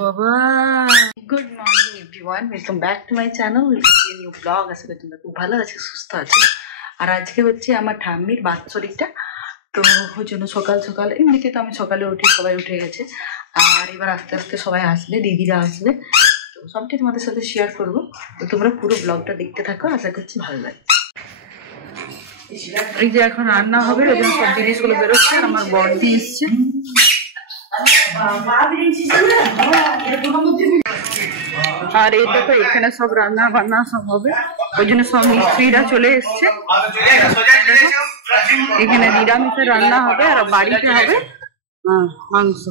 বাবা good morning everyone, welcome back to my channel new blog. আশা করি তোমরা খুব ভালো আছো, সুস্থ আছো। আর আজকে হচ্ছে আমার ঠাম্মির বাৎসরিকটা, তো ওই জন্য সকাল সকাল, এমনিতে তো আমি সকালে উঠি, সবাই উঠে গেছে। আর এবার আস্তে আস্তে সবাই আসবে, দিদিরা আসবে, তো সবটাই তোমাদের সাথে শেয়ার করবো। তো তোমরা পুরো ব্লগটা দেখতে থাকো, আশা করছি ভালো লাগে। এই যে এখন রান্না হবে, ওই জন্য সব জিনিসগুলো বেরোচ্ছে। আমার বড়দি এসছে, আর এটা তো এখানে সব রান্না বান্না সব হবে, ওই জন্য সব মিস্ত্রিরা চলে এসছে। এখানে নিরামিষের রান্না হবে, আর বাড়িতে হবে মাংস।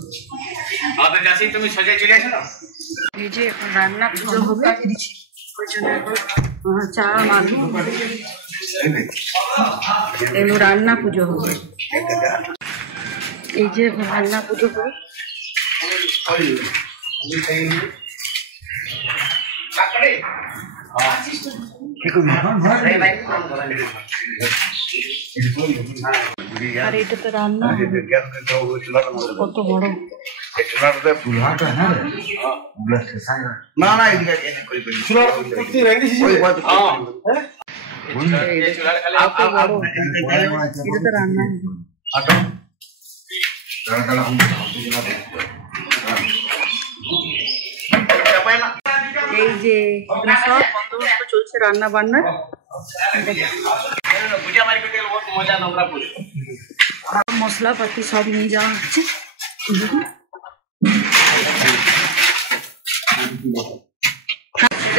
এই যে এখন রান্না পুজো হবে, ওই জন্য চা মাংস এগুলো রান্না পুজো হবে। এই যে রান্না পুজো হবে। আর এটা তো রান্না কত বড়, এই যে সব বন্দোবস্ত চলছে রান্না বান্নার। মশলাপাতি সব নিয়ে যাওয়া হচ্ছে।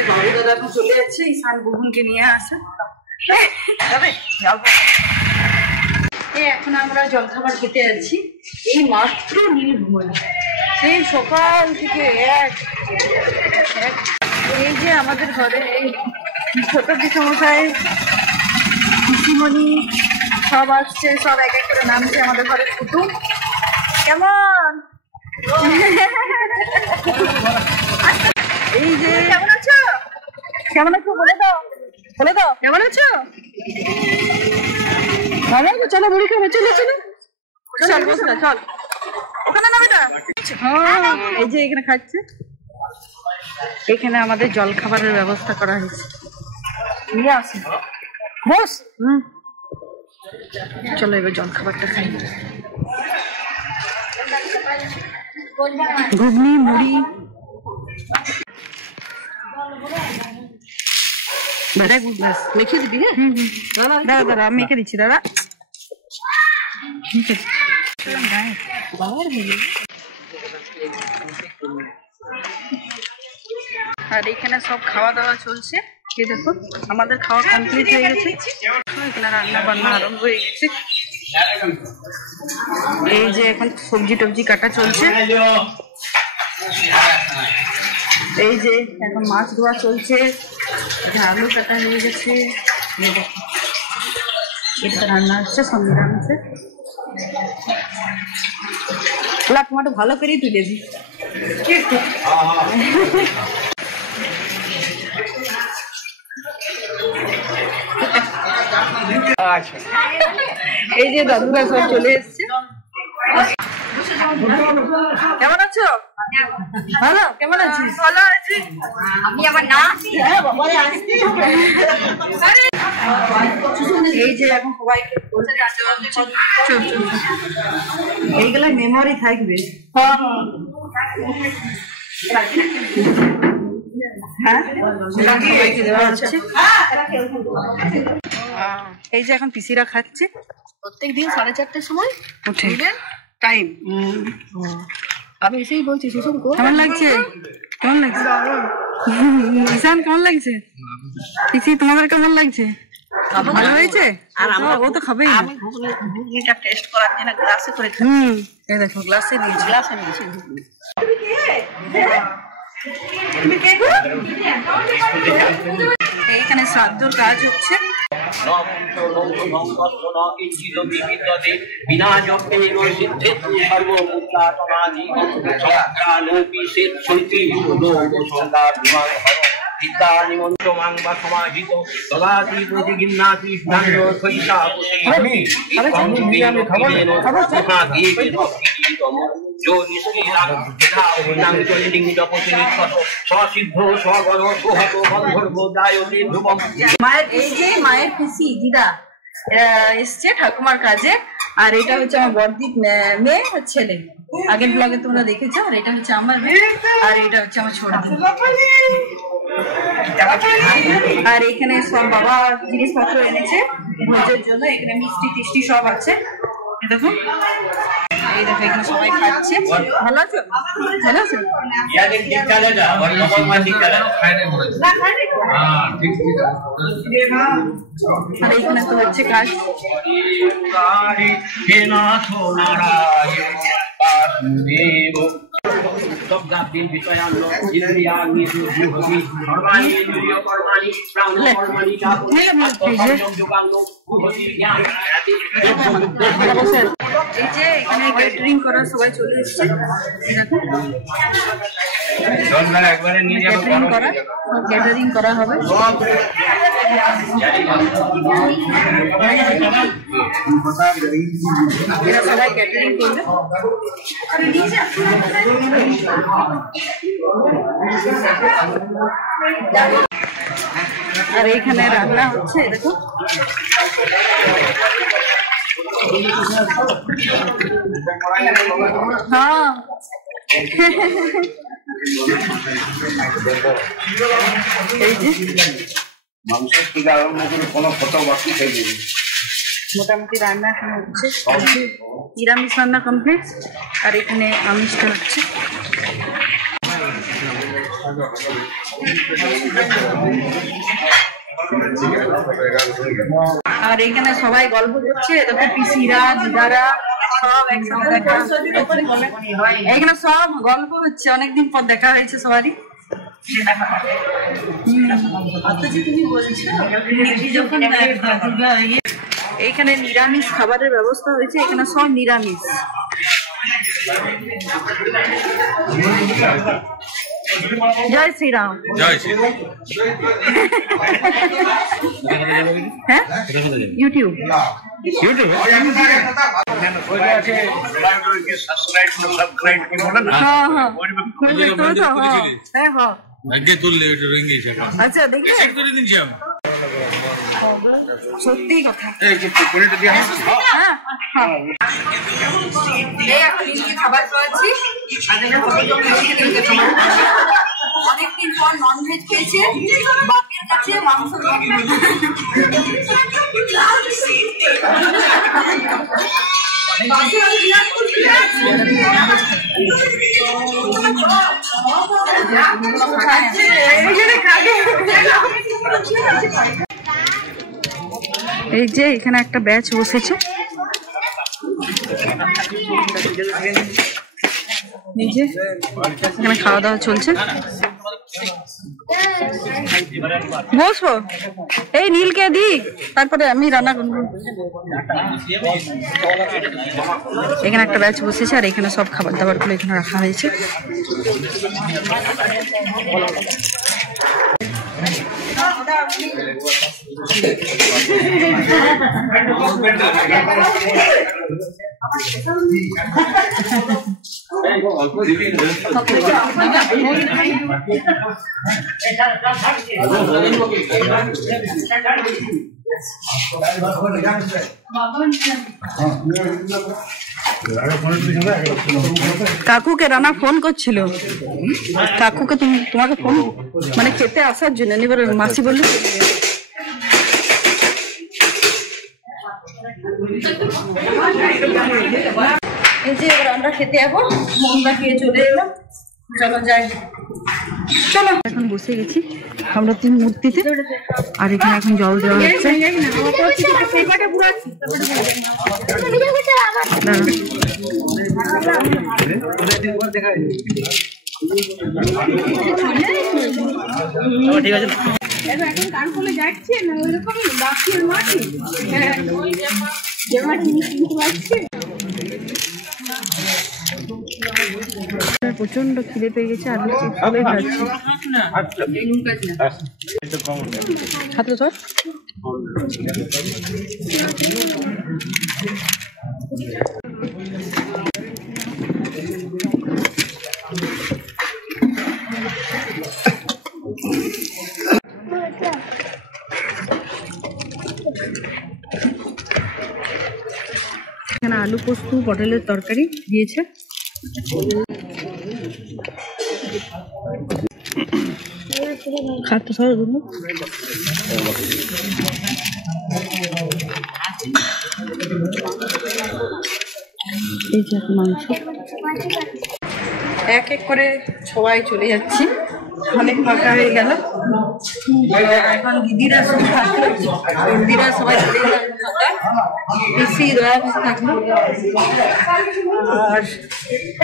বাবু দাদা এখন চলে যাচ্ছে, ঈশান বুবুনকে নিয়ে আসে। এখন আমরা জলখাবার খেতে যাচ্ছি। এই মাত্র নীলভূমি, সেই সকাল থেকে এই যে আমাদের ঘরে এই ছোট পিসমশাই, পিসিমণি সব আসছে, সব এক এক করে নামছে আমাদের ঘরের কুটুম। কেমন এই যে কেমন আছো, কেমন আছো বলে দাও, বলে দাও কেমন আছো, ভালো আছো? চলো মুড়ি খাবো, চলো চলো চল বস না, চল ওখানে নামে না। হ্যাঁ এই যে এখানে খাচ্ছে। এখানে আমাদের জল খাবারের ব্যবস্থা করা হয়েছে, নিয়ে আসে বস। চলো এবার জল খাবারটা খাই। ঘুগনি মুড়ি মেখে দিবি? হ্যাঁ দাদা দাদা আমি মেখে দিচ্ছি দাদা। আর এখানে সব খাওয়া দাওয়া চলছে। এই দেখো আমাদের খাওয়া কমপ্লিট হয়ে গেছে, এখানে রান্না বান্না আরম্ভ হয়ে গেছে। এই যে এখন সবজি টবজি কাটা চলছে। এই যে এখন মাছ ধোয়া চলছে, আলু কাটা হয়ে গেছে। এটা রান্না হচ্ছে সন্ধ্যা হচ্ছে। টমাটো ভালো করেই তুলেছি। এই যে দাদুরা সব চলে এসছে। কেমন আছো? ভালো, কেমন আছিস? ভালো আছি আমি। আমার না এই যে এখন সবাই এইগুলো মেমোরি থাকবে। এই যে এখন পিসিরা খাচ্ছে, প্রত্যেকদিন 4:30টার সময় উঠে টাইম। আমি এসেই বলছি সুষম কেমন লাগছে, কেমন লাগছে ঈশান, কেমন লাগছে পিসি, তোমাদের কেমন লাগছে? ভালো হয়েছে? আর ও তো খাবেই। আমি ঘুগনিটা টেস্ট করার জন্য গ্লাসে করে এই দেখো গ্লাসে নিয়েছি, গ্লাসে নিয়েছি। এইখানে শ্রাদ্ধর কাজ হচ্ছে। নিমন্ত্রমাং বা সমাহিত তদাতি প্রতিগিন্নাতি স্নান্য সৈতাপতি আমি जो निष्क्रियां विधावनां चलिंग जपतिनिष्ठो ससिद्ध सगण सोहतो बंधर्गो दायते ध्रुवम মায়ের এই যে মায়ের পিসি দিদা এসছে ঠাকুমার কাজে। আর এটা হচ্ছে আমার বড়দির মেয়ে আর ছেলে, আগের ব্লগে তোমরা দেখেছো। আর এটা হচ্ছে আমার মেয়ে, আর এটা হচ্ছে আমার ছোট দিদি। আর এখানে সব বাবা জিনিসপত্র এনেছে ভোজের জন্য। এখানে মিষ্টি টিষ্টি সব আছে। দেখো এই দেখো এখানে সবাই খাচ্ছে। ভালো আছো? ভালো আছো? আর এখানে তো হচ্ছে কাজ। এই যে এখানে ক্যাটারিং করা সবাই চলে এসছে। ক্যাটারিং করা হবে। এরা সবাই ক্যাটারিং করবে। আর এইখানে রান্না হচ্ছে দেখো। হ্যাঁ এই যে মাংসের থেকে আরম্ভ করে কোনো ফটো বাকি খাই দেবে। মোটামুটি রান্না এখানে হচ্ছে। নিরামিষ রান্না কমপ্লিট। আর এখানে আমিষটা হচ্ছে। আর এখানে সবাই গল্প করছে। দেখো পিসিরা দিদারা সব একসাথে দেখা। এখানে সব গল্প হচ্ছে, অনেকদিন পর দেখা হয়েছে সবারই। এইখানে নিরামিষ খাবারের ব্যবস্থা হয়েছে। এখানে সব নিরামিষ। জয় শ্রীরাম। জয় শ্রীরাম। হ্যাঁ ইউটিউব। আচ্ছা দেখি সত্যি কথা। খাবার খাওয়াচ্ছি। অনেকদিন পর ননভেজ খেয়েছে, বাপের কাছে মাংস। এই যে এখানে একটা ব্যাচ বসেছে। এই যে এখানে খাওয়া দাওয়া চলছে। বসবো এই নীলকে দিক, তারপরে আমি রান্না করবো। এখানে একটা ব্যাচ বসেছে। আর এখানে সব খাবার দাবার গুলো এখানে রাখা হয়েছে। কাকুকে রানা ফোন করছিল। কাকুকে তোমাকে ফোন মানে খেতে আসার জন্য। এবার মাসি বললো এই যে এবার আমরা খেতে যাবো। মনটা খেয়ে চলে এলাম। চলো যাই। চলো এখন বসে গেছি আমরা 3 মূর্তিতে। আর এখানে এখন জল দেওয়া হচ্ছে। ঠিক আছে এখন কান খুলে যাচ্ছে না ওইরকম বাকির মাটি। যে মাটি কিনতে পারছি। প্রচন্ড খিদে পেয়ে গেছে আর চিপস গুলোই খাচ্ছি। হাতলে সর। এখানে আলু পোস্ত পটলের তরকারি দিয়েছে। খাতে সর দুটো এই যে মাংস এক এক করে সবাই চলে যাচ্ছি। অনেক ফাঁকা হয়ে গেল এখন। দিদিরা সবাই চলে গেল, পিসি দয়া থাকলো আর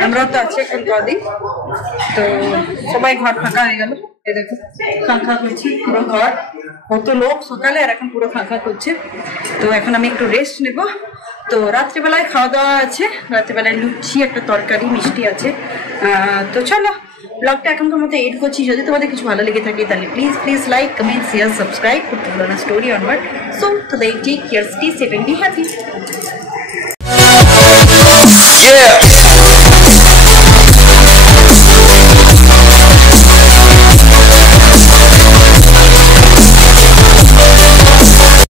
আমরা তো আছি এখন কদিন। তো সবাই ঘর ফাঁকা হয়ে গেল। দেখো ফাঁকা করছি পুরো ঘর, কত লোক সকালে আর এখন পুরো ফাঁকা করছে। তো এখন আমি একটু রেস্ট নেব। তো রাত্রিবেলায় খাওয়া দাওয়া আছে, রাত্রিবেলায় লুচি একটা তরকারি মিষ্টি আছে। তো চলো ব্লগটা এখনকার মতো এড করছি। যদি তোমাদের কিছু ভালো লেগে থাকে তাহলে please like comment share subscribe করতে ভুলো না। Story onward. So today take care, stay safe and be happy.